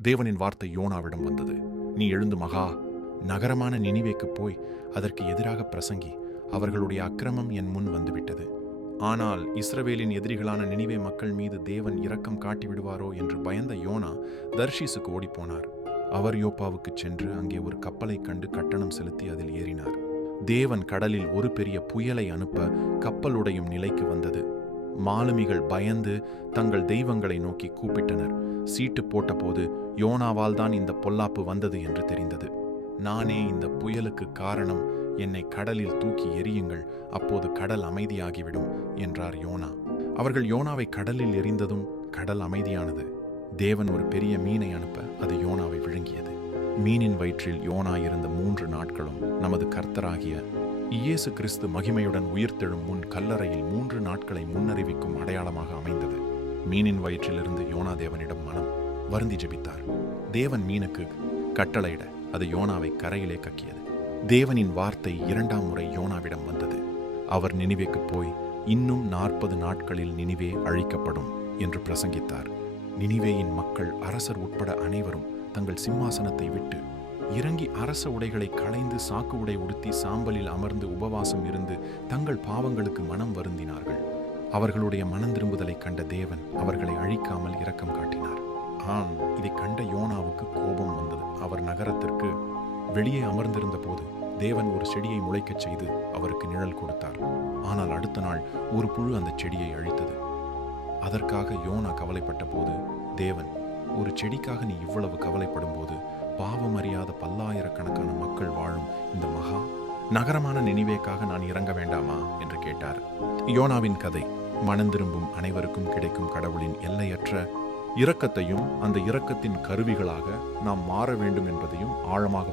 தேவனின் வார்த்தை யோனாவிடம் வந்தது. நீ எழுந்து மகா நகரமான நினிவேக்குப் போய் அதற்கு எதிராக பிரசங்கி. அவர்களுடைய அக்கிரமம் என் முன் வந்துவிட்டது. ஆனால் இஸ்ரவேலின் எதிரிகளான நினிவே மக்கள் மீது தேவன் இரக்கம் காட்டிவிடுவாரோ என்று பயந்த யோனா தர்ஷீசுக்கு ஓடிப்போனார். அவர் யோப்பாவுக்குச் சென்று அங்கே ஒரு கப்பலைக் கண்டு கட்டணம் செலுத்தி அதில் ஏறினார். தேவன் கடலில் ஒரு பெரிய புயலை அனுப்ப கப்பல் உடையும் நிலைக்கு வந்தது. மாலுமிகள் பயந்து தங்கள் தெய்வங்களை நோக்கி கூப்பிட்டனர். சீட்டு போட்டபோது யோனாவால் தான் இந்த பொல்லாப்பு வந்தது என்று தெரிந்தது. நானே இந்த புயலுக்கு காரணம், என்னை கடலில் தூக்கி எறியுங்கள், அப்போது கடல் அமைதியாகிவிடும் என்றார் யோனா. அவர்கள் யோனாவை கடலில் எறிந்ததும் கடல் அமைதியானது. தேவன் ஒரு பெரிய மீனை அனுப்ப அது யோனாவை விழுங்கியது. மீனின் வயிற்றில் யோனா இருந்த 3 நாட்களும் நமது கர்த்தராகிய இயேசு கிறிஸ்து மகிமையுடன் உயிர்த்தெழும் முன் கல்லறையில் 3 நாட்களை முன்னறிவிக்கும் அடையாளமாக அமைந்தது. மீனின் வயிற்றிலிருந்து யோனா தேவனிடம் மனம் வருந்தி ஜெபித்தார். தேவன் மீனுக்கு கட்டளையிட அது யோனாவை கரையிலே கக்கியது. தேவனின் வார்த்தை 2ஆம் முறை யோனாவிடம் வந்தது. அவர் நினிவேக்கு போய் இன்னும் 40 நாட்களில் நினிவே அழிக்கப்படும் என்று பிரசங்கித்தார். நினிவேயின் மக்கள், அரசர் உட்பட அனைவரும் தங்கள் சிம்மாசனத்தை விட்டு இறங்கி அரச உடைகளை களைந்து சாக்கு உடை உடுத்தி சாம்பலில் அமர்ந்து உபவாசம் இருந்து தங்கள் பாவங்களுக்கு மனம் வருந்தினார்கள். அவர்களுடைய மனம் திரும்புதலை கண்ட தேவன் அவர்களை அழிக்காமல் இரக்கம் காட்டினார். இதை கண்ட யோனாவுக்கு கோபம் வந்தது. அவர் நகரத்திற்கு வெளியே அமர்ந்திருந்த போது தேவன் ஒரு செடியை முளைக்கச் செய்து அவருக்கு நிழல் கொடுத்தார். ஆனால் அடுத்த நாள் ஒரு புழு அந்த செடியை அழித்தது. அதற்காக யோனா கவலைப்பட்ட போது தேவன், ஒரு செடிக்காக நீ இவ்வளவு கவலைப்படும் போது பாவமறியாத பல்லாயிரக்கணக்கான மக்கள் வாழும் இந்த மகா நகரமான நினிவேக்காக நான் இறங்க வேண்டாமா என்று கேட்டார். யோனாவின் கதை மனந்திரும்பும் அனைவருக்கும் கிடைக்கும் கடவுளின் எல்லையற்ற இரக்கத்தையும் அந்த இரக்கத்தின் கருவிகளாக நாம் மாற வேண்டும் என்பதையும் ஆழமாக